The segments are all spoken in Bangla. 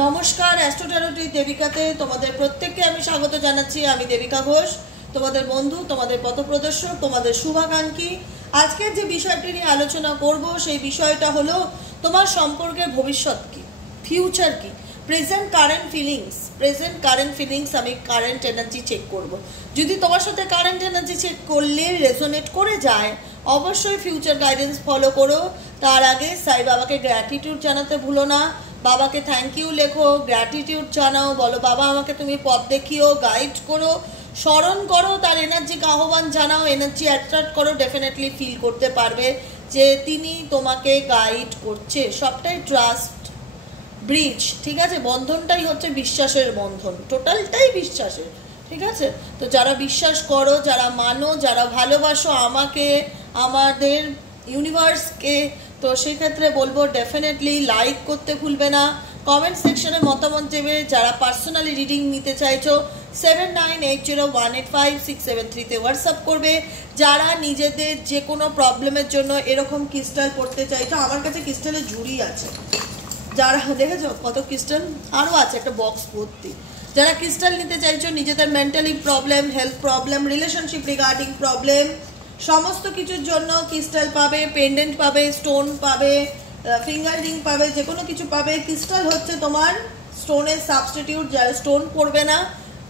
নমস্কার, অ্যাস্ট্রোটারোটি দেবিকাতে তোমাদের প্রত্যেককে আমি স্বাগত জানাচ্ছি। আমি দেবিকা ঘোষ, তোমাদের বন্ধু, তোমাদের পথপ্রদর্শক, তোমাদের শুভাকাঙ্ক্ষী। আজকের যে বিষয়টি নিয়ে আলোচনা করব সেই বিষয়টা হলো তোমার সম্পর্কের ভবিষ্যৎ কি, ফিউচার কি, প্রেজেন্ট কারেন্ট ফিলিংস। আমি কারেন্ট এনার্জি চেক করব। যদি তোমার সাথে কারেন্ট এনার্জি চেক করলে রেজোনেট করে যায়, অবশ্যই ফিউচার গাইডেন্স ফলো করো। তার আগে সাই বাবাকে গ্র্যাটিটিউড জানাতে ভুলো না। বাবাকে থ্যাংক ইউ লেখো, গ্র্যাটিটিউড জানাও, বলো বাবা আমাকে তুমি পথ দেখিও, গাইড করো, স্মরণ করো, তার এনার্জিকে আহ্বান জানাও, এনার্জি অ্যাট্রাক্ট করো। ডেফিনেটলি ফিল করতে পারবে যে তিনি তোমাকে গাইড করছে। সবটাই ট্রাস্ট ব্রিজ, ঠিক আছে? বন্ধনটাই হচ্ছে বিশ্বাসের বন্ধন, টোটালটাই বিশ্বাসের, ঠিক আছে? তো যারা বিশ্বাস করো, যারা মানো, যারা ভালোবাসো আমাকে, আমাদের ইউনিভার্সকে, তো সেক্ষেত্রে বলবো ডেফিনেটলি লাইক করতে ভুলবে না, কমেন্ট সেকশনে মতামত দেবে। যারা পার্সোনালি রিডিং নিতে চাইছো 7980185673 হোয়াটসঅ্যাপ করবে। যারা নিজেদের যে কোনো প্রবলেমের জন্য এরকম ক্রিস্টাল পড়তে চাইছো, আমার কাছে ক্রিস্টালের ঝুড়ি আছে। যারা দেখেছো কত ক্রিস্টাল, আরও আছে একটা বক্স ভর্তি। যারা ক্রিস্টাল নিতে চাইছো নিজেদের mentally problem, health problem, relationship regarding problem, সমস্ত কিছুর জন্য ক্রিস্টাল পাবে, পেন্ডেন্ট পাবে, স্টোন পাবে, ফিঙ্গার রিং পাবে, যে কোনো কিছু পাবে। ক্রিস্টাল হচ্ছে তোমার স্টোনের সাবস্টিটিউট। যারা স্টোন পড়বে না,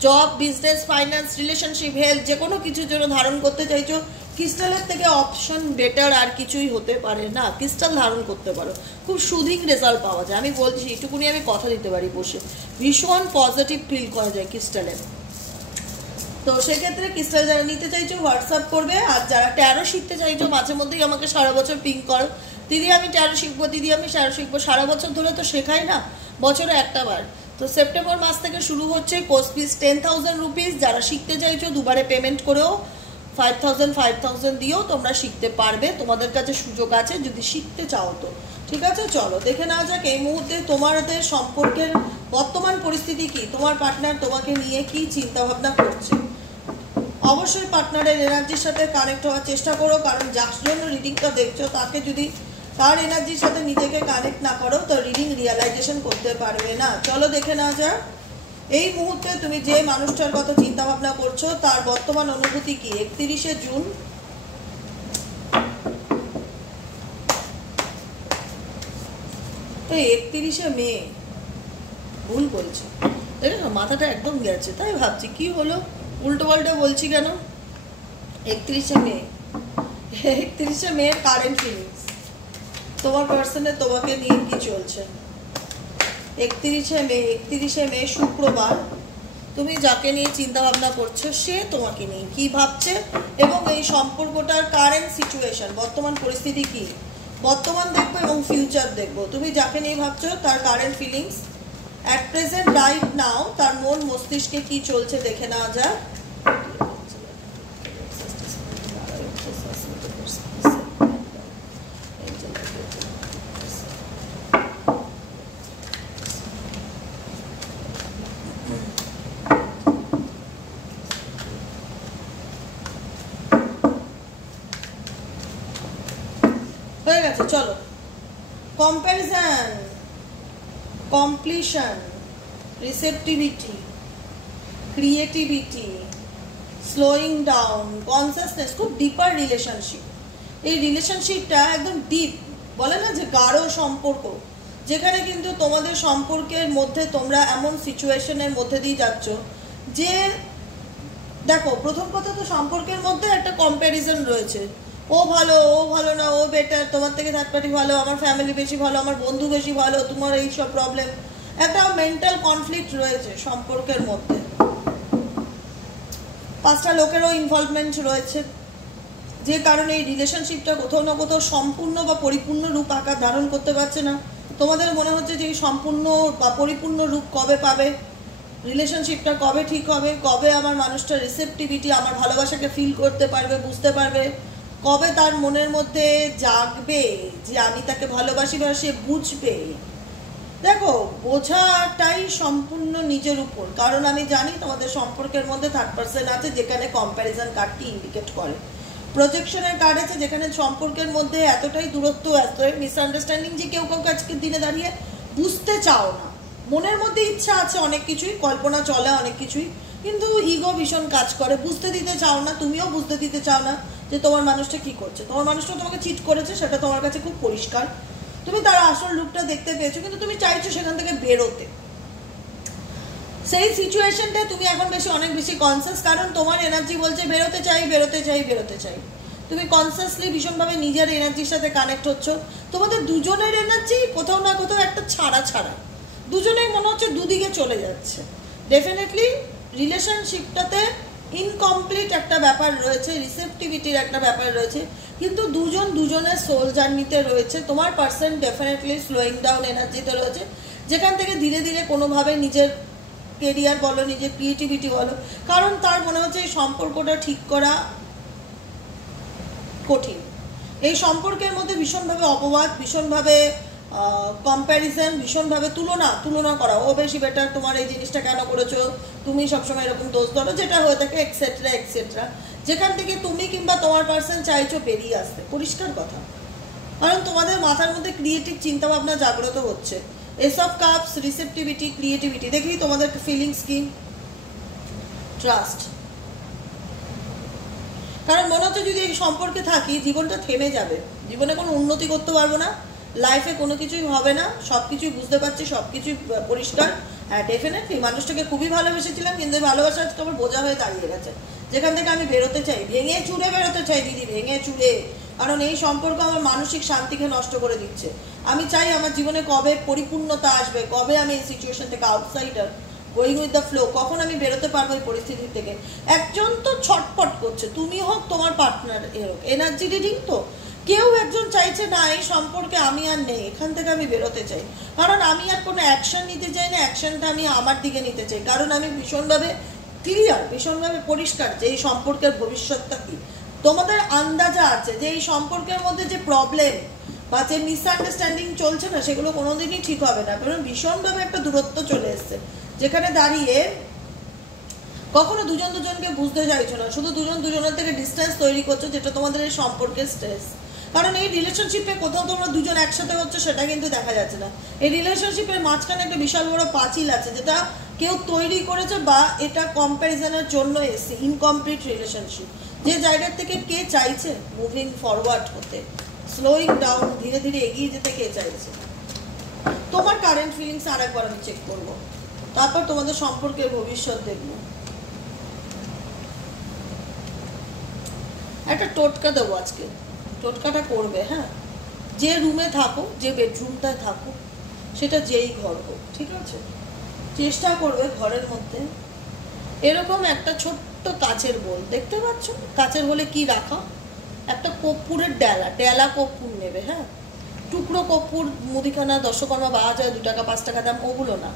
job, business, finance, relationship, health, যে কোনো কিছুর জন্য ধারণ করতে চাইছো, ক্রিস্টালের থেকে অপশন বেটার আর কিছুই হতে পারে না। ক্রিস্টাল ধারণ করতে পারো, খুব সুদিং রেজাল্ট পাওয়া যায়। আমি বলছি এটুকুনি আমি কথা দিতে পারি বসে, ভীষণ পজিটিভ ফিল করা যায় ক্রিস্টালে। তো সেক্ষেত্রে ক্রিস্টাল যারা নিতে চাইছো হোয়াটসঅ্যাপ করবে। আর যারা ট্যারো শিখতে চাইছো, মাঝে মধ্যেই আমাকে সারা বছর পিং করো, দিদি আমি ট্যারো শিখবো, দিদি আমি ট্যারো শিখবো। সারা বছর ধরে তো শেখাই না, বছরে একটা বার। তো সেপ্টেম্বর মাস থেকে শুরু হচ্ছে কোর্স ফিস 10,000 রুপিস। যারা শিখতে চাইছো দুবারে পেমেন্ট করেও 5,000 দিয়েও তোমরা শিখতে পারবে। তোমাদের কাছে সুযোগ আছে যদি শিখতে চাও তো, ঠিক আছে? চলো দেখে নেওয়া যাক এই মুহূর্তে তোমাদের সম্পর্কের বর্তমান পরিস্থিতি কি, তোমার পার্টনার তোমাকে নিয়ে কি চিন্তা ভাবনা করছে। অবশ্যই পার্টনারের এনার্জির সাথে কানেক্ট হওয়ার চেষ্টা করো, কারণ যার জন্য রিডিংটা দেখছো তাকে যদি তার এনার্জির সাথে নিজেকে কানেক্ট না করো তো রিডিং রিয়েলাইজেশন করতে পারবে না। চলো দেখে নেওয়া যাক এই মুহূর্তে তুমি যে মানুষটার কথা চিন্তা ভাবনা করছো তার বর্তমান অনুভূতি কি। 31শে জুন, তো 31শে মে, ভুল বলছি, দেখো মাথাটা একদম গেছে, তাই ভাবছি কি হলো, উল্টো পাল্টা বলছি কেন। 31শে মে কারেন্ট ফিলিংস তোমার পার্সনের তোমাকে নিয়ে কি চলছে। 31শে মে শুক্রবার, তুমি যাকে নিয়ে চিন্তা ভাবনা করছো সে তোমাকে নিয়ে কি ভাবছে এবং এই সম্পর্কটার কারেন্ট সিচুয়েশন, বর্তমান পরিস্থিতি কি, বর্তমান দেখবো এবং ফিউচার দেখবো। তুমি যাকে নিয়ে ভাবছো তার current feelings at present right now, তার মন মস্তিষ্কে কি চলছে দেখে নেওয়া যাক। হয়ে গেছে, চলো। Comparison, completion, receptivity, creativity, slowing down, consciousness, খুব ডিপার রিলেশনশিপ। এই রিলেশনশিপটা একদম ডিপ, বলে না যে গাঢ় সম্পর্ক, যেখানে কিন্তু তোমাদের সম্পর্কের মধ্যে তোমরা এমন সিচুয়েশনের মধ্যে দিয়ে যাচ্ছ যে দেখো, প্রথম কথা তো সম্পর্কের মধ্যে একটা কম্প্যারিজন রয়েছে। ও ভালো, ও ভালো না, ও বেটার, তোমার থেকে থার্ড পার্টি ভালো, আমার ফ্যামিলি বেশি ভালো, আমার বন্ধু বেশি ভালো, তোমার এই সব প্রবলেম, একটা মেন্টাল কনফ্লিক্ট রয়েছে সম্পর্কের মধ্যে। 5টা লোকেরও ইনভলভমেন্ট রয়েছে, যে কারণে এই রিলেশনশিপটা কোথাও না কোথাও সম্পূর্ণ বা পরিপূর্ণ রূপ আকার ধারণ করতে পারছে না। তোমাদের মনে হচ্ছে যে এই সম্পূর্ণ বা পরিপূর্ণ রূপ কবে পাবে, রিলেশনশিপটা কবে ঠিক হবে, কবে আমার মানুষটা রিসেপটিভিটি, আমার ভালোবাসাকে ফিল করতে পারবে, বুঝতে পারবে, কবে তার মনের মধ্যে জাগবে যে আমি তাকে ভালোবাসি বা সে বুঝবে। দেখো, বোঝাটাই সম্পূর্ণ নিজের উপর, কারণ আমি জানি তোমাদের সম্পর্কের মধ্যে থার্ড পার্সন আছে, যেখানে কম্প্যারিজন কার্ডটি ইন্ডিকেট করে। প্রজেকশনের কার্ড আছে, যেখানে সম্পর্কের মধ্যে এতটাই দূরত্ব, এতটাই মিসআন্ডারস্ট্যান্ডিং যে কেউ কাউকে আজকের দিনে দাঁড়িয়ে বুঝতে চাও না, মনের মধ্যে ইচ্ছা আছে অনেক কিছুই, কল্পনা চলে অনেক কিছুই, কিন্তু ইগো ভীষণ কাজ করে, বুঝতে দিতে চাও না, তুমিও বুঝতে দিতে চাও না যে তোমার মানুষটা কি করছে। তোমার মানুষটা তোমাকে চিট করেছে, সেটা তোমার কাছে খুব পরিষ্কার, তুমি তার আসল লুকটা দেখতে পেয়েছো, কিন্তু তুমি চাইছো সেখান থেকে বেরোতে। সেই সিচুয়েশনটা তুমি এখন অনেক বেশি কনসিয়াস, কারণ তোমার এনার্জি বলছে বেরোতে চাই বেরোতে চাই বেরোতে চাই। তুমি কনসিয়াসলি ভীষণভাবে নিজের এনার্জির সাথে কানেক্ট হচ্ছ। তোমাদের দুজনের এনার্জি কোথাও না কোথাও একটা ছাড়া ছাড়া, দুজনেই মনে হচ্ছে দুদিকে চলে যাচ্ছে। ডেফিনেটলি রিলেশনশিপটাতে ইনকমপ্লিট একটা ব্যাপার রয়েছে, রিসেপটিভিটির একটা ব্যাপার রয়েছে, কিন্তু দুজন দুজনের সোল জার্নিতে রয়েছে। তোমার পার্সন ডেফিনেটলি স্লোয়িং ডাউন এনার্জিতে রয়েছে, যেখান থেকে ধীরে ধীরে কোনোভাবে নিজের কেরিয়ার বলো, নিজের ক্রিয়েটিভিটি বলো, কারণ তার মনে হচ্ছে এই সম্পর্কটা ঠিক করা কঠিন। এই সম্পর্কের মধ্যে ভীষণভাবে অপবাদ, ভীষণভাবে কম্প্যারিজন, ভীষণভাবে তুলনা করা, ও বেশি বেটার, তোমার এই জিনিসটা কেন করেছো, তুমি সবসময় এরকম দোষ ধরো, যেটা হয়ে থাকে এক্সেট্রা এক্সেট্রা, যেখান থেকে তুমি কিংবা তোমার পার্সন চাইছো বেরিয়ে আসতে। পরিষ্কার কথা, কারণ তোমাদের মাথার মধ্যে ক্রিয়েটিভ চিন্তাভাবনা জাগ্রত হচ্ছে। এসব কাপস, রিসেপটিভিটি, ক্রিয়েটিভিটি দেখি তোমাদের ফিলিংস কি, ট্রাস্ট। কারণ মনে হচ্ছে যদি এই সম্পর্কে থাকি জীবনটা থেমে যাবে, জীবনে কোনো উন্নতি করতে পারবো না, লাইফে কোনো কিছুই হবে না, সব কিছুই বুঝতে পারছি, সব কিছুই পরিষ্কার। হ্যাঁ ডেফিনেটলি মানুষটাকে খুবই ভালোবেসেছিলাম, কিন্তু ভালোবাসা আজকে আমার বোঝা হয়ে দাঁড়িয়ে গেছে, যেখান থেকে আমি বেরোতে চাই, ভেঙে চুরে বেরোতে চাই দিদি, ভেঙে চুরে। কারণ এই সম্পর্ক আমার মানসিক শান্তিকে নষ্ট করে দিচ্ছে। আমি চাই আমার জীবনে কবে পরিপূর্ণতা আসবে, কবে আমি এই সিচুয়েশন থেকে outsider, going with the flow, কখন আমি বেরোতে পারবো এই পরিস্থিতি থেকে। একজন তো ছটপট করছে, তুমি হোক তোমার পার্টনার হোক, এনার্জি রিডিং তো কেউ একজন চাইছে না এই সম্পর্কে আমি আর নেই, এখান থেকে আমি বেরোতে চাই, কারণ আমি আর কোনো অ্যাকশন নিতে চাই না, অ্যাকশনটা আমি আমার দিকে নিতে চাই, কারণ আমি ভীষণভাবে ক্লিয়ার, ভীষণভাবে পরিষ্কার যে এই সম্পর্কের ভবিষ্যৎটা কি। তোমাদের আন্দাজা আছে যে এই সম্পর্কের মধ্যে যে প্রবলেম বা যে মিসআন্ডারস্ট্যান্ডিং চলছে না, সেগুলো কোনোদিনই ঠিক হবে না, কারণ ভীষণভাবে একটা দূরত্ব চলে এসছে, যেখানে দাঁড়িয়ে কখনো দুজন দুজনকে বুঝতে চাইছো না, শুধু দুজন দুজনের থেকে ডিস্টেন্স তৈরি করছো, যেটা তোমাদের এই সম্পর্কের স্ট্রেস। কারণ এই রিলেশনশিপে কোথাও তোমরা দুজন একসাথে হচ্ছে সেটা কিন্তু দেখা যাচ্ছে না। এই রিলেশনশিপের মাঝখানে একটা বিশাল বড় পাঁচিল আছে, যেটা কেউ তৈরি করেছে বা এটা কম্প্যারিজনের জন্য এসছে। ইনকমপ্লিট রিলেশনশিপ, যে জায়গার থেকে কে চাইছে মুভিং ফরওয়ার্ড হতে, স্লোয়িং ডাউন, ধীরে ধীরে এগিয়ে যেতে কে চাইছে। তোমার কারেন্ট ফিলিংস আর একবার আমি চেক করবো, তারপর তোমাদের সম্পর্কের ভবিষ্যৎ দেখবো। একটা টোটকা দেবো আজকে, টোটকাটা করবে। হ্যাঁ, যে রুমে থাকো, যে বেডরুমটায় থাকো, সেটা যেই ঘর হোক, ঠিক আছে, চেষ্টা করবে ঘরের মধ্যে এরকম একটা ছোট্ট কাচের বোল, দেখতে পাচ্ছ কাচের বোলে কি রাখা, একটা কর্পূরের ডেলা কর্পূর নেবে। হ্যাঁ, টুকরো কর্পূর মুদিখানা 10 টাকা পাওয়া যায়, 2 টাকা 5 টাকা দাম, ওগুলো না,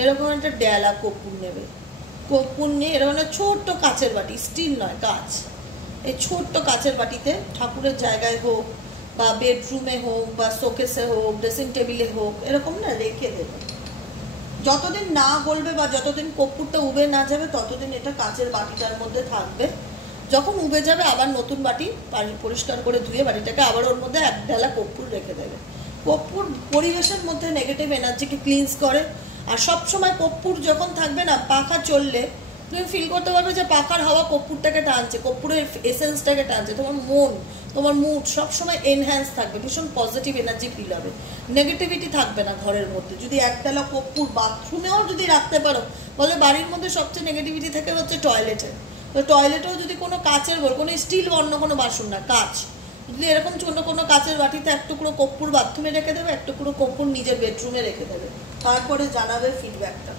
এরকম একটা ডেলা কর্পূর নেবে। কর্পূর নিয়ে এরকম একটা ছোট্ট কাচের বাটি, স্টিল নয় কাচ, এই ছোট্ট কাচের বাটিতে ঠাকুরের জায়গায় হোক বা বেডরুমে হোক বা শোকেসে হোক, ড্রেসিং টেবিলে হোক, এরকম না রেখে দেবে। যতদিন না বলবে বা যতদিন কর্পূরটা উবে না যাবে, ততদিন এটা কাচের বাটিটার মধ্যে থাকবে। যখন উবে যাবে আবার নতুন বাটি পরিষ্কার করে ধুয়ে বাটিটাকে আবার ওর মধ্যে এক ডেলা কর্পূর রেখে দেবে। কর্পূর পরিবেশের মধ্যে নেগেটিভ এনার্জিকে ক্লিনস করে। আর সবসময় কর্পূর যখন থাকবে না, পাখা চললে তুমি ফিল করতে পারবে যে পাখার হাওয়া কর্পূরটাকে টানছে, কর্পূরের এসেন্সটাকে টানছে। তোমার মন, তোমার মুড সবসময় এনহ্যান্স থাকবে, ভীষণ পজিটিভ এনার্জি ফিল হবে, নেগেটিভিটি থাকবে না ঘরের মধ্যে। যদি একতলা কর্পূর বাথরুমেও যদি রাখতে পারো, বলে বাড়ির মধ্যে সবচেয়ে নেগেটিভিটি থাকে হচ্ছে টয়লেটে, তো টয়লেটেও যদি কোনো কাচের বল, কোনো স্টিল অন্য কোনো বাসন না, কাচ, যদি এরকম কোনো কাচের বাটিতে এক টুকরো কর্পূর বাথরুমে রেখে দেবে, এক টুকরো কর্পূর নিজের বেডরুমে রেখে দেবে, তারপরে জানাবে ফিডব্যাকটা।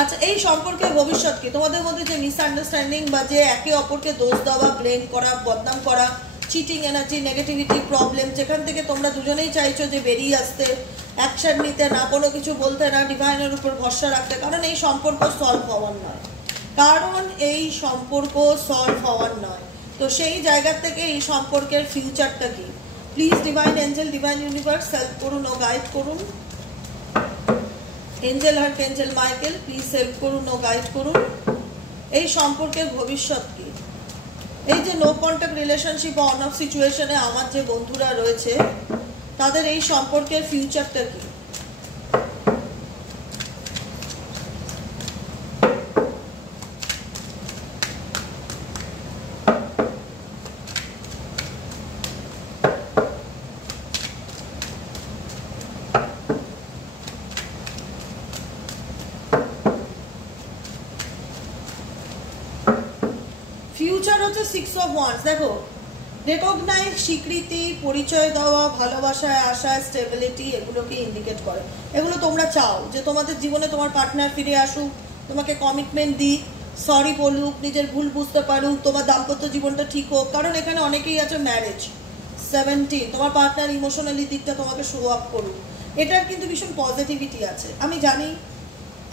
আচ্ছা, এই সম্পর্কে ভবিষ্যৎ কি? তোমাদের মধ্যে যে মিসআন্ডারস্ট্যান্ডিং বা যে একে অপরকে দোষ দেওয়া, ব্লেম করা, বদনাম করা, চিটিং এনার্জি, নেগেটিভিটি, প্রবলেম, যেখান থেকে তোমরা দুজনেই চাইছো যে বেরিয়ে আসতে, অ্যাকশন নিতে, না কোনো কিছু বলতে, না ডিভাইনের উপর ভরসা রাখতে, কারণ এই সম্পর্ক সলভ হওয়ার নয়, তো সেই জায়গা থেকে এই সম্পর্কের ফিউচারটা কি? Please divine Angel, divine universe help করুন ও গাইড করুন। এঞ্জেল আর্কএঞ্জেল মাইকেল প্লিজ হেল্প করুন ও গাইড করুন। এই সম্পর্কের ভবিষ্যৎ কি? এই যে নো কন্ট্যাক্ট রিলেশনশিপ বা অন অফ সিচুয়েশনে আমার যে বন্ধুরা রয়েছে, তাদের এই সম্পর্কের ফিউচারটা কি? হচ্ছে 6 অফ ওয়ান্স। দেখো রেকগনাইজ, স্বীকৃতি, পরিচয় দেওয়া, ভালোবাসায় আসা, স্টেবিলিটি, এগুলোকে ইন্ডিকেট করে। এগুলো তোমরা চাও যে তোমাদের জীবনে তোমার পার্টনার ফিরে আসুক, তোমাকে কমিটমেন্ট দিক, সরি বলুক, নিজের ভুল বুঝতে পারুক, তোমার দাম্পত্য জীবনটা ঠিক হোক। কারণ এখানে অনেকেই আছে ম্যারেজ 17, তোমার পার্টনার ইমোশনালি দিকটা তোমাকে শো আপ করুক, এটার কিন্তু ভীষণ পজিটিভিটি আছে। আমি জানি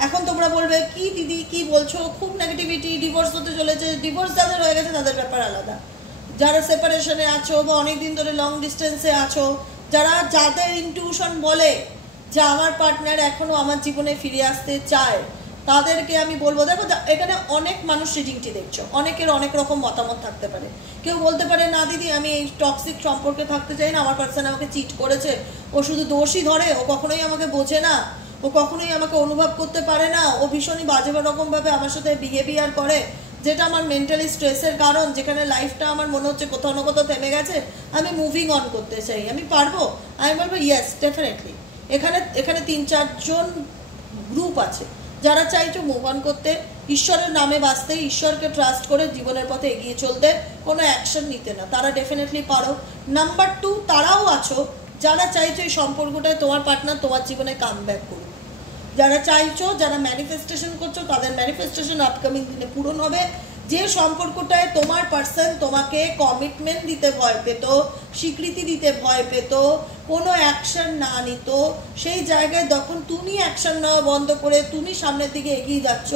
এখন তোমরা বলবে কি দিদি কি বলছো, খুব নেগেটিভিটি, ডিভোর্স হতে চলেছে। ডিভোর্স যাদের হয়ে গেছে তাদের ব্যাপার আলাদা, যারা সেপারেশনে আছো বা অনেকদিন ধরে লং ডিস্টেন্সে আছো, যাদের ইনটিউশন বলে যে আমার পার্টনার এখনো আমার জীবনে ফিরে আসতে চায়, তাদেরকে আমি বলবো দেখো এখানে অনেক মানুষ রিডিংটি দেখছো, অনেকের অনেক রকম মতামত থাকতে পারে। কেউ বলতে পারে না দিদি আমি এই টক্সিক সম্পর্কে থাকতে চাই না, আমার পার্সন আমাকে চিট করেছে, ও শুধু দোষই ধরে, ও কখনোই আমাকে বোঝে না, ও কখনোই আমাকে অনুভব করতে পারে না, ও ভীষণই বাজে রকমভাবে আমার সাথে বিহেভিয়ার করে, যেটা আমার মেন্টালি স্ট্রেসের কারণ, যেখানে লাইফটা আমার মনে হচ্ছে কোথাও না কোথাও থেমে গেছে, আমি মুভিং অন করতে চাই, আমি পারবো? আমি বলবো ইয়েস ডেফিনেটলি। এখানে 3-4 জন গ্রুপ আছে যারা চাইছো মুভ অন করতে, ঈশ্বরের নামে বাঁচতে, ঈশ্বরকে ট্রাস্ট করে জীবনের পথে এগিয়ে চলতে, কোনো অ্যাকশন নিতে না, তারা ডেফিনেটলি পারো। নাম্বার 2 তারাও আছো যারা চাইছো এই সম্পর্কটায় তোমার পার্টনার তোমার জীবনে কাম ব্যাক করুক, যারা চাইছো, যারা ম্যানিফেস্টেশন করছো, তাদের ম্যানিফেস্টেশন আপকামিং দিনে পূরণ হবে। যে সম্পর্কটায় তোমার পার্সন তোমাকে কমিটমেন্ট দিতে ভয় পেত, স্বীকৃতি দিতে ভয় পেত, কোনো অ্যাকশন না নিত, সেই জায়গায় যখন তুমি অ্যাকশন নেওয়া বন্ধ করে তুমি সামনের দিকে এগিয়ে যাচ্ছ,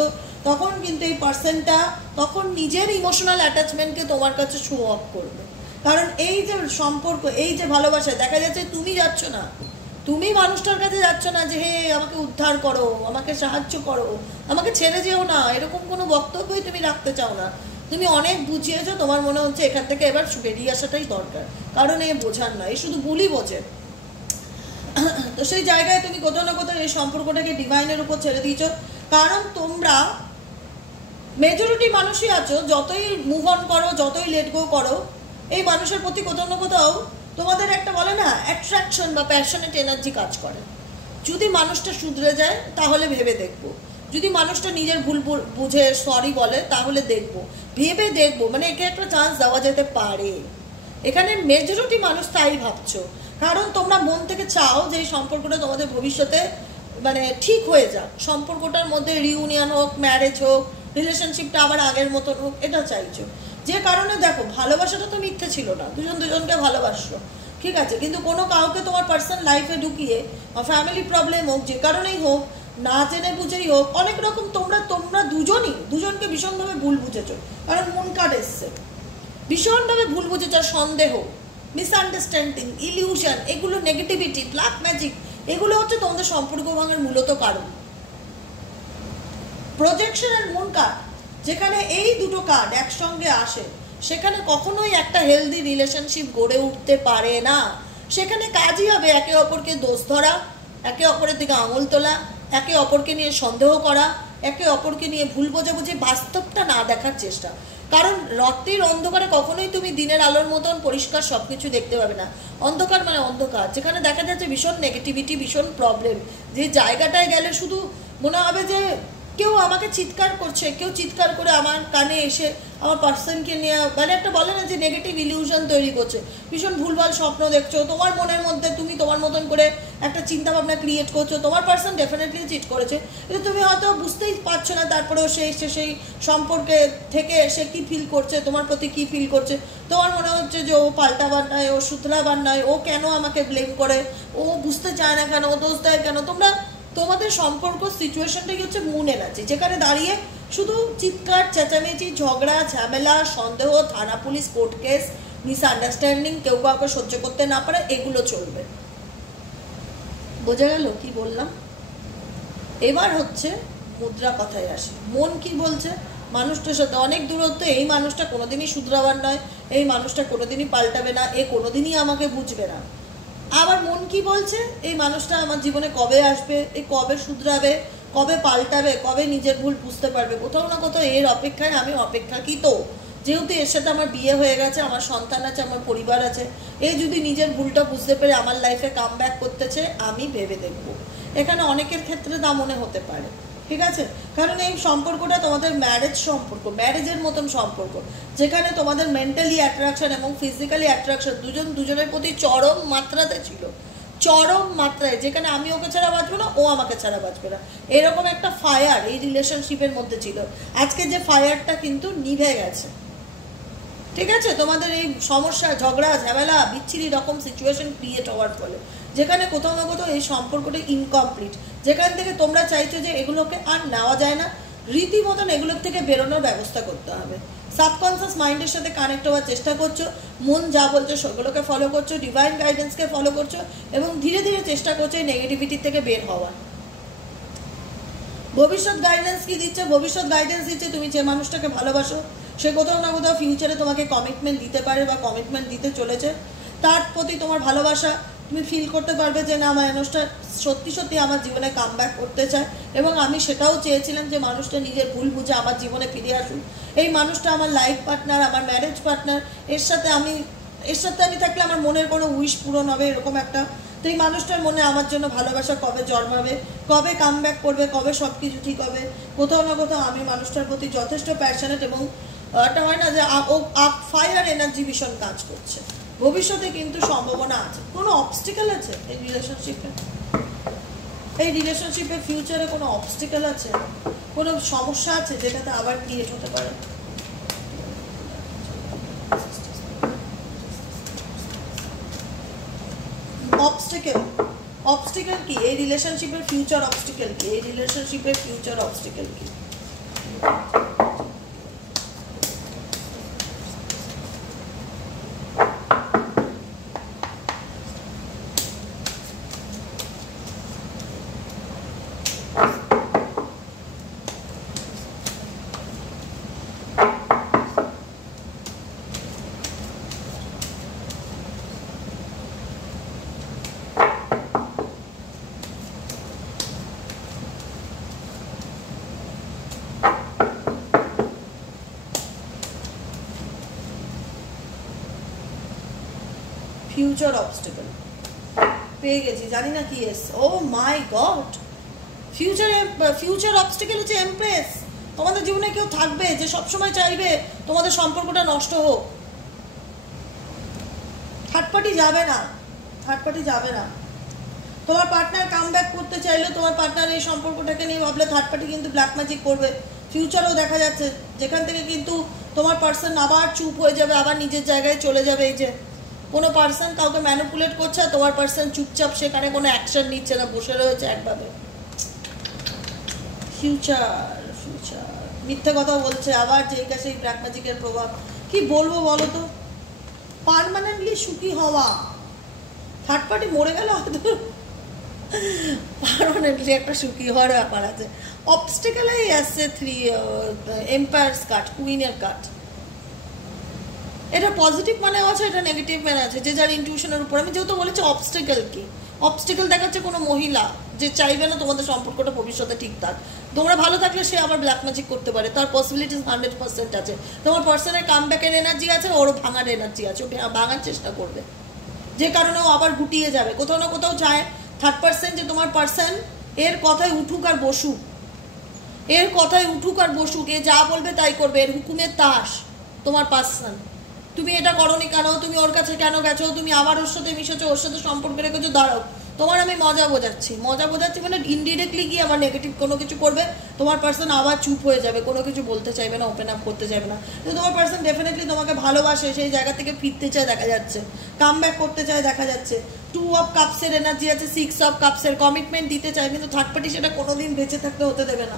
তখন কিন্তু এই পার্সনটা তখন নিজের ইমোশনাল অ্যাটাচমেন্টকে তোমার কাছে শো অফ করবে। কারণ এই যে সম্পর্ক, এই যে ভালোবাসা, দেখা যাচ্ছে তুমি যাচ্ছ না, তুমি মানুষটার কাছে যাচ্ছ না যে হে আমাকে উদ্ধার করো, আমাকে সাহায্য করো, আমাকে ছেড়ে যেও না, এরকম কোনো বক্তব্যই তুমি রাখতে চাও না। তুমি অনেক বুঝিয়েছো, তোমার মনে হচ্ছে এখান থেকে এবার বেরিয়ে আসাটাই দরকার, কারণ এ বোঝার না, এই শুধু ভুলই বোঝে। তো সেই জায়গায় তুমি কোথাও না কোথাও এই সম্পর্কটাকে ডিভাইনের উপর ছেড়ে দিয়েছো। কারণ তোমরা মেজরিটি মানুষই আছো, যতই মুভ অন করো, যতই লেট গো করো, এই মানুষের প্রতি কোথাও না কোথাও তোমাদের একটা বলে না অ্যাট্রাকশন বা প্যাশনেট এনার্জি কাজ করে। যদি মানুষটা শুধরে যায় তাহলে ভেবে দেখবো, যদি মানুষটা নিজের ভুল বুঝে সরি বলে তাহলে দেখবো, ভেবে দেখবো, মানে একে একটা চান্স দেওয়া যেতে পারে। এখানে মেজরিটি মানুষ তাই ভাবছো, কারণ তোমরা মন থেকে চাও যে এই সম্পর্কটা তোমাদের ভবিষ্যতে মানে ঠিক হয়ে যাক, সম্পর্কটার মধ্যে রিউনিয়ন হোক, ম্যারেজ হোক, রিলেশনশিপটা আবার আগের মতন হোক, এটা চাইছো। যে কারণে দেখো ভালোবাসাটা তো মিথ্যে ছিল না, দুজন দুজনকে ভালোবাসো, ঠিক আছে, কিন্তু কোনো কাউকে তোমার পার্সোনাল লাইফে ঢুকিয়ে ফ্যামিলি প্রবলেম হোক, যে কারণেই হোক, না জেনে বুঝেই হোক, অনেক রকম তোমরা দুজনকে ভীষণভাবে ভুল বুঝেছো। কারণ মুন কার্ড এসছে, ভীষণভাবে ভুল বুঝেছো, সন্দেহ, মিসআন্ডারস্ট্যান্ডিং, ইলিউশন, এগুলো নেগেটিভিটি, ব্ল্যাক ম্যাজিক, এগুলো হচ্ছে তোমাদের সম্পর্ক ভাঙার মূলত কারণ। প্রজেকশন আর মুন কার্ড, যেখানে এই দুটো কার্ড একসঙ্গে আসে, সেখানে কখনোই একটা হেলদি রিলেশনশিপ গড়ে উঠতে পারে না। সেখানে কাজই হবে একে অপরকে দোষ ধরা, একে অপরের দিকে আঙুল তোলা, একে অপরকে নিয়ে সন্দেহ করা, একে অপরকে নিয়ে ভুল বোঝাবুঝি, বাস্তবটা না দেখার চেষ্টা। কারণ রাত্রির অন্ধকারে কখনোই তুমি দিনের আলোর মতন পরিষ্কার সব কিছু দেখতে পাবে না। অন্ধকার মানে অন্ধকার, যেখানে দেখা যাচ্ছে ভীষণ নেগেটিভিটি, ভীষণ প্রবলেম, যে জায়গাটায় গেলে শুধু মনে হবে যে কেউ আমাকে চিৎকার করছে, কেউ চিৎকার করে আমার কানে এসে আমার পার্সনকে নিয়ে মানে একটা বলে না যে নেগেটিভ ইলিউশন তৈরি করছে, ভীষণ ভুলভাল স্বপ্ন দেখছো, তোমার মনের মধ্যে তুমি তোমার মতন করে একটা চিন্তা ভাবনা ক্রিয়েট করছো, তোমার পার্সন ডেফিনেটলি চিট করেছে, কিন্তু তুমি হয়তো বুঝতেই পারছো না। তারপরেও সেই সম্পর্কে থেকে সে কি ফিল করছে, তোমার প্রতি কি ফিল করছে, তোমার মনে হচ্ছে যে ও পাল্টাবার নয়, ও শুধরাবার নয়, ও কেন আমাকে ব্লেম করে, ও বুঝতে চায় না কেন, ও দোষ দেয় কেন। তোমাদের সম্পর্ক সিচুয়েশনটাই হচ্ছে মুন এনার্জি, যেখানে দাঁড়িয়ে শুধু চিৎকার, চেঁচামেচি, ঝগড়া, ঝামেলা, সন্দেহ, থানা পুলিশ, কোর্ট কেস, মিসআন্ডারস্ট্যান্ডিং, কেউ কাউকে সহ্য করতে না পারে, এগুলো চলবে। বোঝা গেল কি বললাম? এবার হচ্ছে মুদ্রা কথায় আসি। মন কি বলছে? মানুষটার সাথে অনেক দূরত্ব, এই মানুষটা কোনোদিনই শুধরাবার নয়, এই মানুষটা কোনোদিনই পাল্টাবে না, এ কোনোদিনই আমাকে বুঝবে না। আবার মন কি বলছে? এই মানুষটা আমার জীবনে কবে আসবে, এই কবে শুধরাবে, কবে পাল্টাবে, কবে নিজের ভুল বুঝতে পারবে। কোথাও না কোথাও এর অপেক্ষায় আমি অপেক্ষাকৃত, যেহেতু এর সাথে আমার বিয়ে হয়ে গেছে, আমার সন্তান আছে, আমার পরিবার আছে, এ যদি নিজের ভুলটা বুঝতে পেরে আমার লাইফে কাম ব্যাক করতেছে, আমি ভেবে দেখব। এখানে অনেকের ক্ষেত্রে তা মনে হতে পারে, ঠিক আছে? কারণ এই সম্পর্কটা তোমাদের ম্যারেজ সম্পর্ক, ম্যারেজের মতন সম্পর্ক, যেখানে তোমাদের মেন্টালি অ্যাট্রাকশন এবং ফিজিক্যালি অ্যাট্রাকশন দুজনের প্রতি চরম মাত্রাতে ছিল, চরম মাত্রায়, যেখানে আমি ওকে ছাড়া বাঁচবো না, ও আমাকে ছাড়া বাঁচবে না, এরকম একটা ফায়ার এই রিলেশনশিপের মধ্যে ছিল। আজকে যে ফায়ারটা কিন্তু নিভে গেছে, ঠিক আছে? তোমাদের এই সমস্যা, ঝগড়া, ঝামেলা, বিচ্ছিরি রকম সিচুয়েশন ক্রিয়েট হওয়ার ফলে, যেখানে কোথাও না কোথাও এই সম্পর্কটা ইনকমপ্লিট, যেখান থেকে তোমরা চাইছো যে এগুলোকে আর নেওয়া যায় না, রীতিমতন এগুলোর থেকে বেরোনোর ব্যবস্থা করতে হবে। সাবকনসিয়াস মাইন্ডের সাথে কানেক্ট হওয়ার চেষ্টা করছো, মন যা বলছো সেগুলোকে ফলো করছো, ডিভাইন গাইডেন্সকে ফলো করছো, এবং ধীরে ধীরে চেষ্টা করছো এই নেগেটিভিটি থেকে বের হওয়ার। ভবিষ্যৎ গাইডেন্স কি দিচ্ছে? ভবিষ্যৎ গাইডেন্স দিচ্ছে তুমি যে মানুষটাকে ভালোবাসো সে কোথাও না কোথাও ফিউচারে তোমাকে কমিটমেন্ট দিতে পারে বা কমিটমেন্ট দিতে চলেছে, তার প্রতি তোমার ভালোবাসা তুমি ফিল করতে পারবে যে না, মানুষটা সত্যি সত্যি আমার জীবনে কাম ব্যাক করতে চায়, এবং আমি সেটাও চেয়েছিলাম যে মানুষটা নিজের ভুল বুঝে আমার জীবনে ফিরে আসুক। এই মানুষটা আমার লাইফ পার্টনার, আমার ম্যারেজ পার্টনার, এর সাথে আমি থাকলে আমার মনের কোনো উইশ পূরণ হবে, এরকম একটা। তো এই মানুষটার মনে আমার জন্য ভালোবাসা কবে জন্মাবে, কবে কাম ব্যাক করবে, কবে সব কিছু ঠিক হবে, কোথাও না কোথাও আমি মানুষটার প্রতি যথেষ্ট প্যাশনেট, এবং এটা হয় না যে ফায়ার এনার্জি ভীষণ কাজ করছে। ভবিষ্যতে কিন্তু সম্ভাবনা আছে। কোনো অবস্টিকেল আছে এই রিলেশনশিপে? এই রিলেশনশিপে ফিউচারে কোনো অবস্টিকেল আছে, কোনো সমস্যা আছে যেটাতে আবার ক্রিয়েট হতে পারে? অবস্টিকেল কি এই রিলেশনশিপের? ফিউচার অবস্টিকেল কি এই রিলেশনশিপের? ফিউচার অবস্টিকেল কি? ফিউচার অবস্টেকল পেয়ে গেছি, জানি না কি এসছে। ও মাই গড, ফিউচার অবস্টেকল হচ্ছে এমপ্রেস। তোমাদের জীবনে কেউ থাকবে যে সবসময় চাইবে তোমাদের সম্পর্কটা নষ্ট হোক। থার্ড পার্টি যাবে না, থার্ড পার্টি যাবে না। তোমার পার্টনার কাম ব্যাক করতে চাইলে, তোমার পার্টনার এই সম্পর্কটাকে নিয়ে ভাবলে, থার্ড পার্টি কিন্তু ব্ল্যাক ম্যাজিক করবে। ফিউচারও দেখা যাচ্ছে যেখান থেকে কিন্তু তোমার পার্সন আবার চুপ হয়ে যাবে, আবার নিজের জায়গায় চলে যাবে। এই যে কোনো পার্সন কাউকে ম্যানিপুলেট করছে আর তোমার পার্সন চুপচাপ সেখানে কোনো অ্যাকশন নিচ্ছে না, বসে রয়েছে একভাবে। ফিউচার মিথ্যে কথা বলছে আবার, যেই কাছে এই ব্ল্যাক ম্যাজিকের প্রভাব। কি বলবো বলো তো, পার্মানেন্টলি সুখী হওয়া। থার্ড পার্টি মরে গেল হয়তো পার্মানেন্টলি একটা সুখী হওয়ার ব্যাপার আছে। অবস্টেকেলেই আসছে 3 এম্পায়ার্স কার্ড, কুইনের কার্ড। এটা পজিটিভ মানে আছে, এটা নেগেটিভ মানে আছে, যে যার ইনটিউশনের উপর। আমি যেহেতু বলেছি অবস্টেকেল কি, অবস্টেকেল দেখাচ্ছে কোনো মহিলা যে চাইবে না তোমাদের সম্পর্কটা ভবিষ্যতে ঠিক থাক। তোমরা ভালো থাকলে সে আবার ব্ল্যাক ম্যাজিক করতে পারে, তার পসিবিলিটিস 100% আছে। তোমার পার্সনের কাম ব্যাকের এনার্জি আছে, ওরও ভাঙার এনার্জি আছে, ওকে ভাঙার চেষ্টা করবে, যে কারণে ও আবার গুটিয়ে যাবে। কোথাও না কোথাও চায় থার্ড পার্সন যে তোমার পার্সন এর কথায় উঠুক আর বসুক, এর কথায় উঠুক আর বসুক, এ যা বলবে তাই করবে, এর হুকুমের তাস তোমার পার্সন। তুমি এটা করোনি কেন, তুমি ওর কাছে কেন গেছো, তুমি আবার ওর সাথে মিশেছো, ওর সাথে সম্পর্ক রেখেছো, দাঁড়াও। তোমার আমি মজা বোঝাচ্ছি মানে ইনডিরেক্টলি গিয়ে আবার নেগেটিভ কোনো কিছু করবে, তোমার পার্সন আবার চুপ হয়ে যাবে, কোনো কিছু বলতে চাইবে না, ওপেন আপ করতে চাইবে না। তো তোমার পার্সন ডেফিনেটলি তোমাকে ভালোবাসে, সেই জায়গা থেকে ফিরতে চায় দেখা যাচ্ছে, কাম ব্যাক করতে চায় দেখা যাচ্ছে। 2 অফ কাপসের এনার্জি আছে, 6 অফ কাপসের কমিটমেন্ট দিতে চায়, কিন্তু থার্ড পার্টি সেটা কোনোদিন বেঁচে থাকতে হতে দেবে না,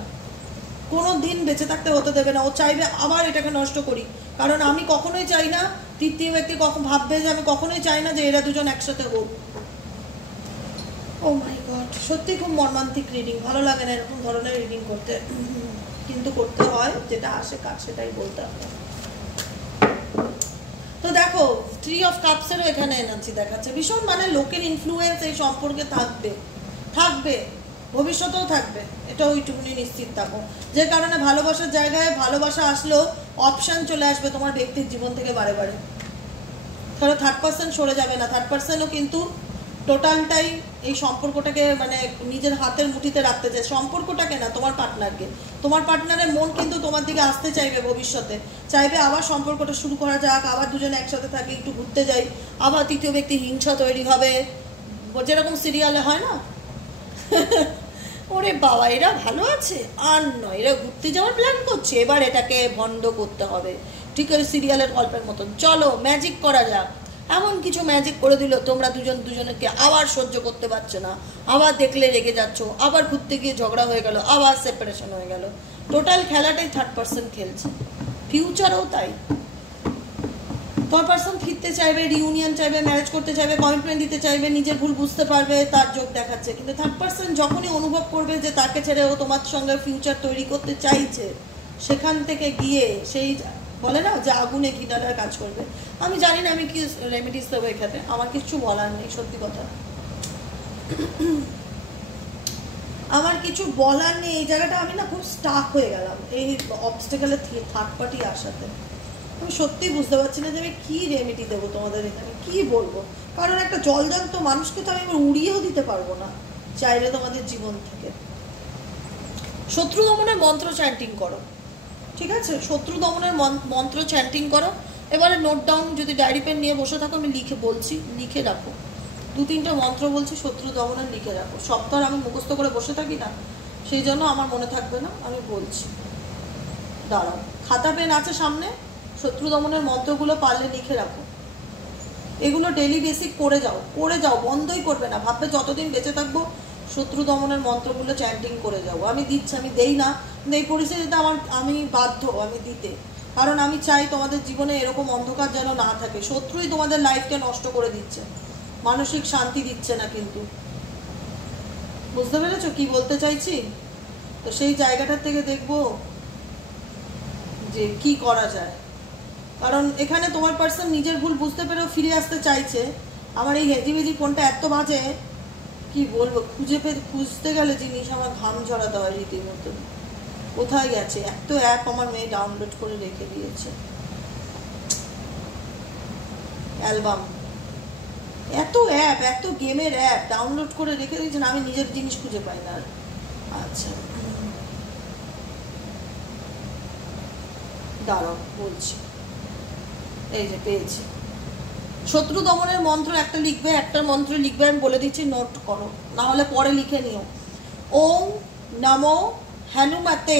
কোনো দিন বেঁচে থাকতে হতে দেবে না। ও চাইবে আবার এটাকে নষ্ট করি, কারণ আমি কখনোই চাই না তৃতীয় ব্যক্তি কখন ভাববে যে আমি কখনোই চাই না যে এরা দুজন একসাথে হোক। ও মাই গড, সত্যি খুব মর্মান্তিক রিডিং। ভালো লাগে না এরকম ধরনের রিডিং করতে, কিন্তু করতে হয়, যেটা আসে কাজ সেটাই বলতে হবে। তো দেখো 3 অফ কাপসেরও এখানে এনার্জি দেখাচ্ছে, ভীষণ মানে লোকের ইনফ্লুয়েন্স এই সম্পর্কে থাকবে, ভবিষ্যতেও থাকবে, এটা ওইটুকুনি নিশ্চিত থাকো। যে কারণে ভালোবাসার জায়গায় ভালোবাসা আসলেও অপশন চলে আসবে তোমার ব্যক্তির জীবন থেকে বারে বারে। কারণ থার্ড পার্সন সরে যাবে না, থার্ড পার্সনও কিন্তু টোটালটাই এই সম্পর্কটাকে মানে নিজের হাতের মুঠিতে রাখতে চায়, সম্পর্কটাকে না, তোমার পার্টনারকে। তোমার পার্টনারের মন কিন্তু তোমার দিকে আসতে চাইবে, ভবিষ্যতে চাইবে আবার সম্পর্কটা শুরু করা যাক, আবার দুজনে একসাথে থাকি, একটু ঘুরতে যাই, আবার তৃতীয় ব্যক্তি হিংসা তৈরি হবে, যেরকম সিরিয়ালে হয় না। ওরে বাবা, এরা ভালো আছে আর নয়, এরা ঘুরতে যাওয়ার প্ল্যান করছে, এবার এটাকে বন্ধ করতে হবে, ঠিক আছে, সিরিয়ালের গল্পের মতন। চলো ম্যাজিক করা যাক। এমন কিছু ম্যাজিক করে দিল, তোমরা দুজন দুজনকে আবার সহ্য করতে পারছো না, আবার দেখলে রেগে যাচ্ছ, আবার ঘুরতে গিয়ে ঝগড়া হয়ে গেল, আবার সেপারেশন হয়ে গেল। টোটাল খেলাটাই থার্ড পার্সন খেলছে, ফিউচারেও তাই। থার্ড পার্সন ফিরতে চাইবে, রিউনিয়ন চাইবে, ম্যারেজ করতে চাইবে, কমিটমেন্ট দিতে চাইবে, নিজের ভুল বুঝতে পারবে, তার যোগ দেখাচ্ছে। কিন্তু থার্ড পার্সন যখনই অনুভব করবে যে তাকে ছেড়ে ও তোমার সঙ্গে ফিউচার তৈরি করতে চাইছে, সেখান থেকে গিয়ে সেই বলে না যে আগুনে ঘি ঢালার কাজ করবে। আমি জানি না আমি কি রেমেডিস দেবো এখানে, আমার কিছু বলার নেই, সত্যি কথা আমার কিছু বলার নেই। এই জায়গাটা আমি না খুব স্টাক হয়ে গেলাম এই অবস্টেকেলের থার্ড পার্টি আসাতে। আমি সত্যি বুঝতে পারছি না যে আমি কি রেমেডি দেবো তোমাদের এখানে, কি বলবো। কারণ একটা জলজান্ত মানুষকে তো আমি এবার উড়িয়েও দিতে পারবো না চাইলে তোমাদের জীবন থেকে। শত্রু দমনের মন্ত্র চ্যান্টিং করো, ঠিক আছে, শত্রু দমনের মন্ত্র চ্যান্টিং করো। এবারে নোট ডাউন, যদি ডায়েরি পেন নিয়ে বসে থাকো, আমি লিখে বলছি, লিখে রাখো। 2-3টা মন্ত্র বলছি শত্রু দমনের, লিখে রাখো। সপ্তাহ আমি মুখস্থ করে বসে থাকি না, সেই জন্য আমার মনে থাকবে না, আমি বলছি। দাঁড়াও, খাতা পেন আছে সামনে, শত্রু দমনের মন্ত্রগুলো পারলে লিখে রাখো। এগুলো ডেলি বেসিক করে যাও, করে যাও, বন্ধই করবে না। ভাববে যতদিন বেঁচে থাকবো শত্রু দমনের মন্ত্রগুলো চ্যান্টিং করে যাবো। আমি দিচ্ছি, আমি দেই না, কিন্তু এই পরিস্থিতিতে আমি বাধ্য আমি দিতে, কারণ আমি চাই তোমাদের জীবনে এরকম অন্ধকার যেন না থাকে। শত্রুই তোমাদের লাইফকে নষ্ট করে দিচ্ছে, মানসিক শান্তি দিচ্ছে না। কিন্তু বুঝতে পেরেছো কি বলতে চাইছি? তো সেই জায়গাটার থেকে দেখবো যে কি করা যায়। কারণ এখানে তোমার পার্সন নিজের ভুল বুঝতে পেরেও ফিরে আসতে চাইছে। আমার এই হেজিমেজি ফোনটা এত বাজে, কি বলবো, খুঁজতে গেলে জিনিস আমার ঘাম ঝরাতে হয় রীতিমতো। কোথায় গেছে? এত অ্যাপ আমার মেয়ে ডাউনলোড করে রেখে দিয়েছে, অ্যালবাম, এত অ্যাপ, এত গেমের অ্যাপ ডাউনলোড করে রেখে দিয়েছেন, আমি নিজের জিনিস খুঁজে পাই না আর। আচ্ছা দাঁড়াও বলছি, এই যে পেয়েছি। শত্রু দমনের মন্ত্র একটা লিখবে, একটা মন্ত্র লিখবে, আমি বলে দিচ্ছি, নোট করো, না হলে পরে লিখে নিও। ওম নমো হনুমতে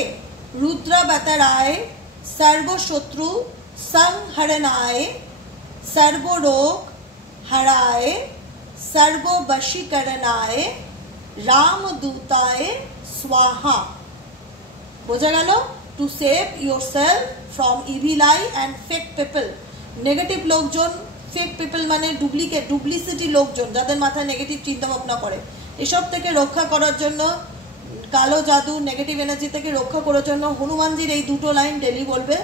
রুদ্রবতরায় সর্বশত্রু সংহরণায় সর্বরোগ হরায় সর্ববশীকরণায় রামদূতায় স্বাহা। বোঝা গেল? To save your self from evil I and fake people. Negative লোকজন, ফেক পিপল মানে ডুপ্লিসিটি লোকজন, যাদের মাথায় নেগেটিভ চিন্তা ভাবনা করে, এসব থেকে রক্ষা করার জন্য, কালো জাদু নেগেটিভ এনার্জি থেকে রক্ষা করার জন্য হনুমানজির এই দুটো লাইন ডেলি বলবে।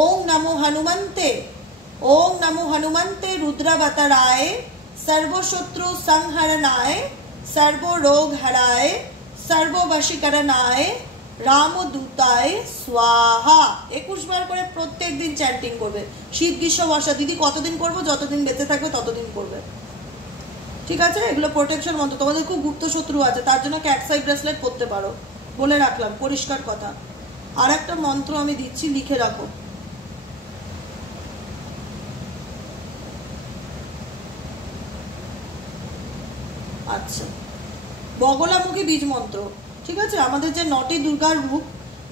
ওম নমো হনুমন্তে, ওম নমো হনুমন্তে রুদ্রবতরায় সর্বশত্রু সংহরণায় সর্বরোগ হরায় সর্ববশীকরণায় রামদূতায় স্বাহা। 21 বার করে প্রত্যেক দিন চ্যান্টিং করবে। শীত গ্রীষ্ম বর্ষা দিদি কতদিন করবো? যতদিন বেঁচে থাকবে ততদিন করবে, ঠিক আছে? এগুলো প্রোটেকশন মন্ত্র। তোমাদের খুব গুপ্ত শত্রু আছে, তার জন্য ক্যাটসাই ব্রেসলেট পরতে পারো, বলে রাখলাম, পরিষ্কার কথা। আর একটা মন্ত্র আমি দিচ্ছি, লিখে রাখো। আচ্ছা, বগলামুখী বীজ মন্ত্র, ঠিক আছে? আমাদের যে 9টি দুর্গার রূপ,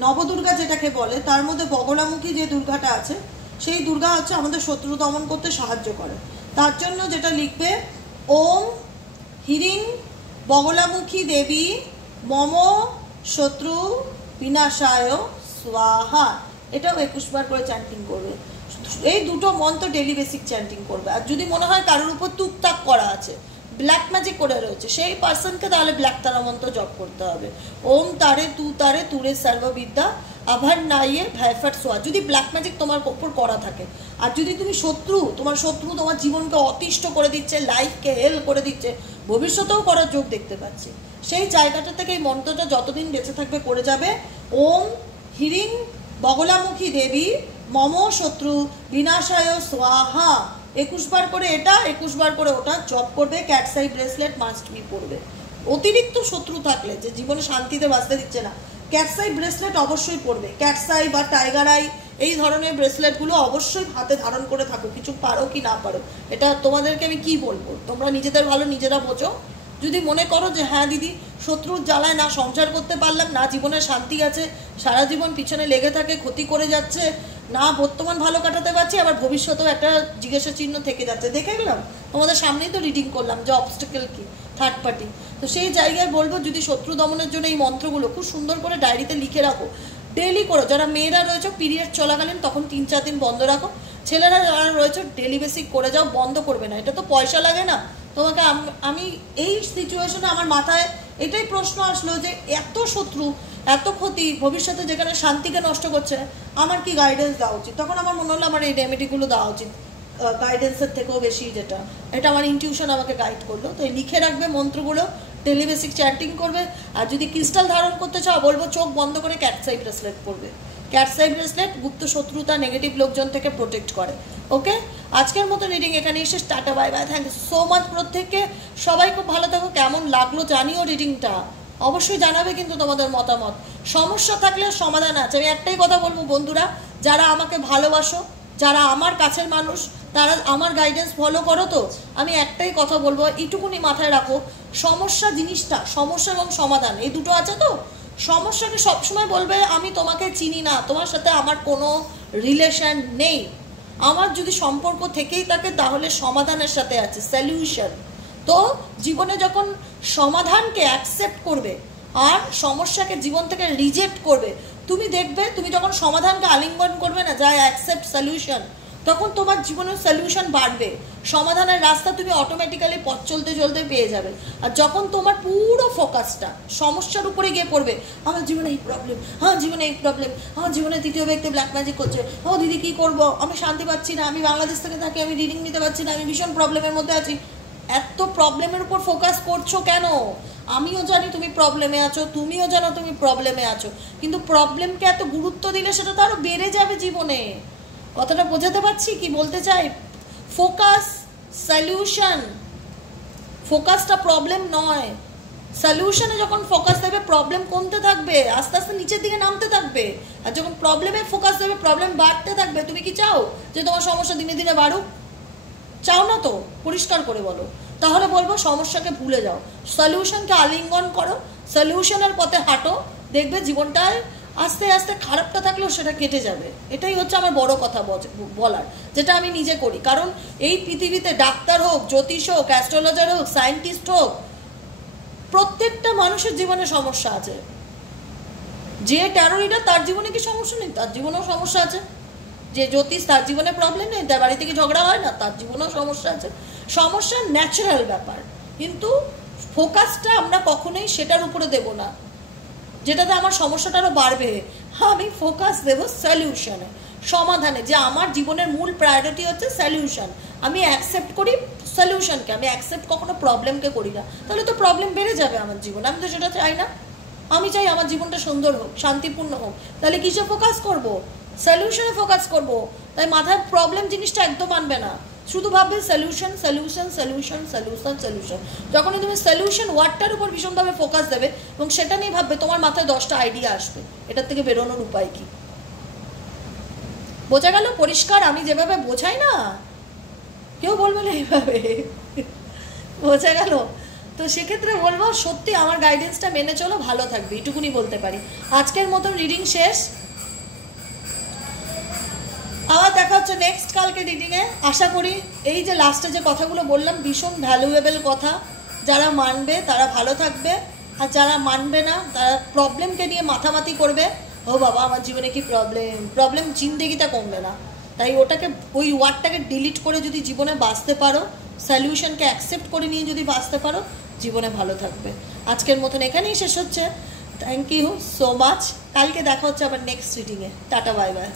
নবদুর্গা যেটাকে বলে, তার মধ্যে বগলামুখী যে দুর্গাটা আছে, সেই দুর্গা হচ্ছে আমাদের শত্রু দমন করতে সাহায্য করে। তার জন্য যেটা লিখবে, ওম হিরিং বগলামুখী দেবী মম শত্রু বিনাশায় স্বাহা। এটাও 21 বার করে চ্যান্টিং করবে। এই দুটো মন্ত্র ডেলি বেসিক চ্যান্টিং করবে। আর যদি মনে হয় কারোর উপর টুকটাক করা আছে, ব্ল্যাক ম্যাজিক করে রয়েছে, সেই পার্সনকে তাহলে ব্ল্যাক তারা মন্ত্র জপ করতে হবে। ওম তারে তুরে সর্ববিদ্যা আভার নাইয়ে ভয়ফাট সোয়া, যদি ব্ল্যাক ম্যাজিক তোমার উপর করা থাকে। আর যদি তুমি তোমার শত্রু তোমার জীবনকে অতিষ্ঠ করে দিচ্ছে, লাইফকে হেল করে দিচ্ছে, ভবিষ্যতেও করার যোগ দেখতে পাচ্ছি, সেই জায়গাটা থেকে এই মন্ত্রটা যতদিন বেঁচে থাকবে করে যাবে। ওম হিরিং বগলামুখী দেবী মম শত্রু বিনাশায় স্বাহা, 21 বার করে এটা, 21 বার করে ওটা জব করবে, cat's eye bracelet must be পরবে। অতিরিক্ত শত্রু থাকলে যে জীবনে শান্তিতে বাঁচতে দিচ্ছে না, ক্যাটস আই ব্রেসলেট অবশ্যই পরবে। ক্যাটস আই বা টাইগার আই এই ধরনের ব্রেসলেটগুলো অবশ্যই হাতে ধারণ করে থাকো, কিছু পারো কি না পারো। এটা তোমাদেরকে আমি কি বলবো, তোমরা নিজেদের ভালো নিজেরা বোঝো। যদি মনে করো যে হ্যাঁ দিদি শত্রুর জ্বালায় না সংসার করতে পারলাম, না জীবনে শান্তি আছে, সারা জীবন পিছনে লেগে থাকে, ক্ষতি করে যাচ্ছে, না বর্তমান ভালো কাটাতে পারছি, আবার ভবিষ্যতেও একটা জিজ্ঞাসা চিহ্ন থেকে যাচ্ছে, দেখে গেলাম তোমাদের সামনেই তো রিডিং করলাম যে অবস্টাকেল কি, থার্ড পার্টি। তো সেই জায়গায় বলবো যদি শত্রু দমনের জন্য এই মন্ত্রগুলো খুব সুন্দর করে ডায়েরিতে লিখে রাখো, ডেলি করো। যারা মেয়েরা রয়েছে পিরিয়ড চলাকালীন তখন 3-4 দিন বন্ধ রাখো, ছেলেরা যারা রয়েছে ডেলি বেসিক করে যাও, বন্ধ করবে না। এটা তো পয়সা লাগে না তোমাকে। আমি এই সিচুয়েশনে আমার মাথায় এটাই প্রশ্ন আসলো যে এত শত্রু, এত ক্ষতি, ভবিষ্যতে যেখানে শান্তিকে নষ্ট করছে, আমার কি গাইডেন্স দেওয়া উচিত? তখন আমার মনে হলো আমার এই রেমেডিগুলো দেওয়া উচিত গাইডেন্সের থেকেও বেশি। যেটা এটা আমার ইনটিউশন আমাকে গাইড করলো। তো লিখে রাখবে মন্ত্রগুলো, ডেলি বেসিক চ্যাটিং করবে। আর যদি ক্রিস্টাল ধারণ করতে চাও বলবো চোখ বন্ধ করে ক্যাটস আই ব্রেসলেট পরবে। ক্যাটস আই ব্রেসলেট গুপ্ত শত্রুতা, নেগেটিভ লোকজন থেকে প্রোটেক্ট করে। ওকে, আজকের মতো রিডিং এখানেই শেষ। টাটা, bye bye, thank you so much প্রত্যেককে। সবাই খুব ভালো থাকো। কেমন লাগলো জানিও রিডিংটা, অবশ্যই জানাবে কিন্তু তোমাদের মতামত। সমস্যা থাকলে সমাধান আছে। আমি একটাই কথা বলবো বন্ধুরা, যারা আমাকে ভালোবাসো, যারা আমার কাছের মানুষ, তারা আমার গাইডেন্স ফলো করো। তো আমি একটাই কথা বলবো, এইটুকুনি মাথায় রাখো, সমস্যা জিনিসটা, সমস্যা এবং সমাধান এই দুটো আছে। তো সমস্যাকে সবসময় বলবে আমি তোমাকে চিনি না, তোমার সাথে আমার কোনো রিলেশন নেই। আমার যদি সম্পর্ক থেকেই থাকে তাহলে সমাধানের সাথে আছে সলিউশন। তো জীবনে যখন সমাধানকে অ্যাকসেপ্ট করবে আর সমস্যাকে জীবন থেকে রিজেক্ট করবে, তুমি দেখবে তুমি যখন সমাধানকে আলিঙ্গন করবে না, যা অ্যাকসেপ্ট সলিউশন, তখন তোমার জীবনের সলিউশন বাড়বে, সমাধানের রাস্তা তুমি অটোমেটিক্যালি পথ চলতে চলতে পেয়ে যাবে। আর যখন তোমার পুরো ফোকাসটা সমস্যার উপরে গিয়ে পড়বে, আমার জীবনে এই প্রবলেম, আমার জীবনে এই প্রবলেম, আমার জীবনে তৃতীয় ব্যক্তি ব্ল্যাক ম্যাজিক করছে, ও দিদি কী করবো, আমি শান্তি পাচ্ছি না, আমি বাংলাদেশ থেকে থাকি, আমি রিডিং নিতে পারছি না, আমি ভীষণ প্রবলেমের মধ্যে আছি। এত প্রবলেমের উপর ফোকাস করছো কেন? আমিও জানি তুমি প্রবলেমে আছো, তুমিও জানো তুমি প্রবলেমে আছো, কিন্তু প্রবলেমকে এত গুরুত্ব দিলে সেটা তো আরো বেড়ে যাবে জীবনে। কথাটা বোঝাতে পারছি কি বলতে চাই? Focus, solution. ফোকাসটা প্রবলেম নয়, সলিউশনে যখন ফোকাস দেবে প্রবলেম কমতে থাকবে, আস্তে আস্তে নিচের দিকে নামতে থাকবে। আর যখন প্রবলেমে ফোকাস দেবে প্রবলেম বাড়তে থাকবে। তুমি কি চাও যে তোমার সমস্যা দিনে দিনে বাড়ুক? চাও না তো, পরিষ্কার করে বলো। তাহলে বলবো সমস্যাকে ভুলে যাও, সলিউশনকে আলিঙ্গন করো, সলিউশনের পথে হাঁটো, দেখবে জীবনটায় আস্তে আস্তে খারাপটা থাকলেও সেটা কেটে যাবে। এটাই হচ্ছে আমার বড় কথা বলার, যেটা আমি নিজে করি। কারণ এই পৃথিবীতে ডাক্তার হোক, জ্যোতিষ হোক, অ্যাস্ট্রোলজার হোক, সায়েন্টিস্ট হোক, প্রত্যেকটা মানুষের জীবনে সমস্যা আছে। যে ট্যারো রিডার তার জীবনে কি সমস্যা নেই? তার জীবনেও সমস্যা আছে। যে জ্যোতিষ তার জীবনে প্রবলেম নেই, তার বাড়ি থেকে ঝগড়া হয় না, তার জীবনেও সমস্যা আছে। সমস্যা ন্যাচারাল ব্যাপার, কিন্তু ফোকাসটা আমরা কখনোই সেটার উপরে দেব না যেটাতে আমার সমস্যাটা আরও বাড়বে। আমি ফোকাস দেব সলিউশনে, সমাধানে, যে আমার জীবনের মূল প্রায়োরিটি হচ্ছে সলিউশন। আমি অ্যাকসেপ্ট করি সলিউশনকে, আমি অ্যাকসেপ্ট কখনো প্রবলেমকে করি না। তাহলে তো প্রবলেম বেড়ে যাবে আমার জীবনে, আমি তো সেটা চাই না। আমি চাই আমার জীবনটা সুন্দর হোক, শান্তিপূর্ণ হোক। তাহলে কিসে ফোকাস করব? সলিউশনে ফোকাস করব। তাই মাথায় প্রবলেম জিনিসটা একদম আনবে না, শুধু ভাববে solution, solution, solution, solution, solution. যখনই তুমি সলিউশন ওয়ার্ডটার উপর ভীষণভাবে ফোকাস দেবে এবং সেটা নিয়ে ভাববে, তোমার মাথায় 10টা আইডিয়া আসবে এটার থেকে বেরোনোর উপায় কি। বোঝা গেল? পরিষ্কার? আমি যেভাবে বোঝাই না, কেউ বলবে না এইভাবে। বোঝা গেল? তো সেক্ষেত্রে বলবো সত্যি আমার গাইডেন্সটা মেনে চলো, ভালো থাকবে, এটুকুনি বলতে পারি। আজকের মতন রিডিং শেষ, আবার দেখা হচ্ছে নেক্সট কালকে রিডিংয়ে। আশা করি এই যে লাস্টে যে কথাগুলো বললাম ভীষণ ভ্যালুয়েবল কথা, যারা মানবে তারা ভালো থাকবে, আর যারা মানবে না তারা প্রবলেমকে নিয়ে মাথামাতি করবে, ও বাবা আমার জীবনে কি প্রবলেম, প্রবলেম জিন্দেগিটা কমবে না। তাই ওটাকে, ওই ওয়ার্ডটাকে ডিলিট করে যদি জীবনে বাঁচতে পারো, সলিউশনকে অ্যাকসেপ্ট করে নিয়ে যদি বাঁচতে পারো, জীবনে ভালো থাকবে। আজকের মতন এখানেই শেষ হচ্ছে। Thank you so much. কালকে দেখা হচ্ছে আবার নেক্সট রিডিংয়ে। Tata, bye by.